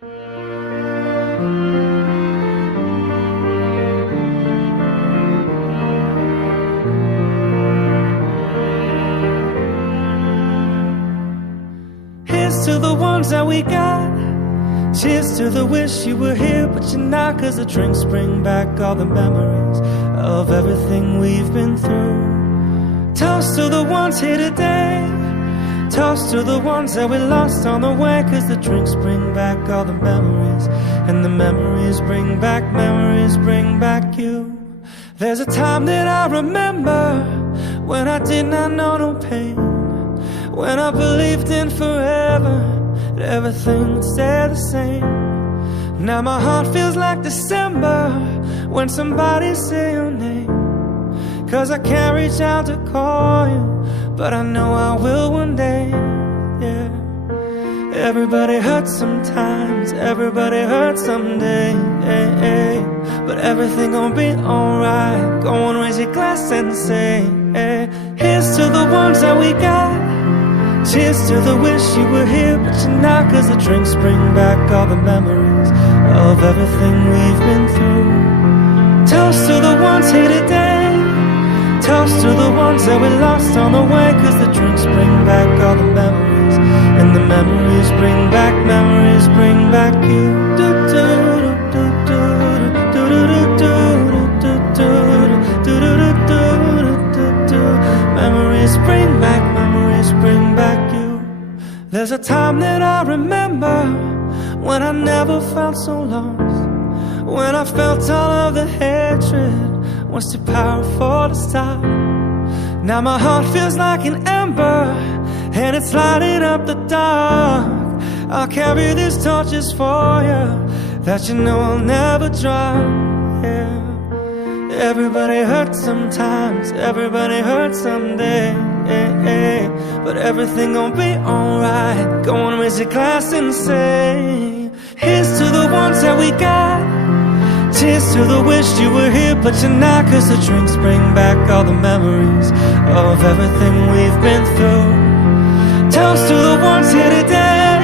Here's to the ones that we got. Cheers to the wish you were here, but you're not. 'Cause the drinks bring back all the memories of everything we've been through. Toast to the ones here today. Toast to the ones that we lost on the way. 'Cause the drinks bring back all the memories, and the memories bring back you. There's a time that I remember when I did not know no pain, when I believed in forever, that everything would stay the same. Now my heart feels like December when somebody say your name. 'Cause I can't reach out to call you, but I know I will one day, yeah. Everybody hurts sometimes, everybody hurts someday, hey, hey. But everything gon' be alright. Go on, raise your glass and say, hey. Here's to the ones that we got. Cheers to the wish you were here, but you're not. 'Cause the drinks bring back all the memories of everything we've been through. Toast to the ones here today. Toast to the ones that we lost on the way. 'Cause the drinks bring back all the memories, and the memories bring back you. Do, do, do, do, do, do, do, do, do, do, do, do, do, do, do. Memories bring back you. There's a time that I remember when I never felt so lost, when I felt all of the hatred was too powerful to stop. Now my heart feels like an ember, and it's lighting up the dark. I'll carry these torches for you, that you know I'll never drop, yeah. Everybody hurts sometimes, everybody hurts someday, hey, hey. But everything gon' be alright. Go on, raise your glass and say, here's to the ones that we got. Cheers to the wish you were here, but you're not. 'Cause the drinks bring back all the memories of everything we've been through. Toast to the ones here today.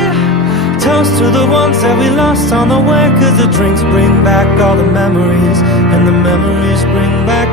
Toast to the ones that we lost on the way. 'Cause the drinks bring back all the memories, and the memories bring back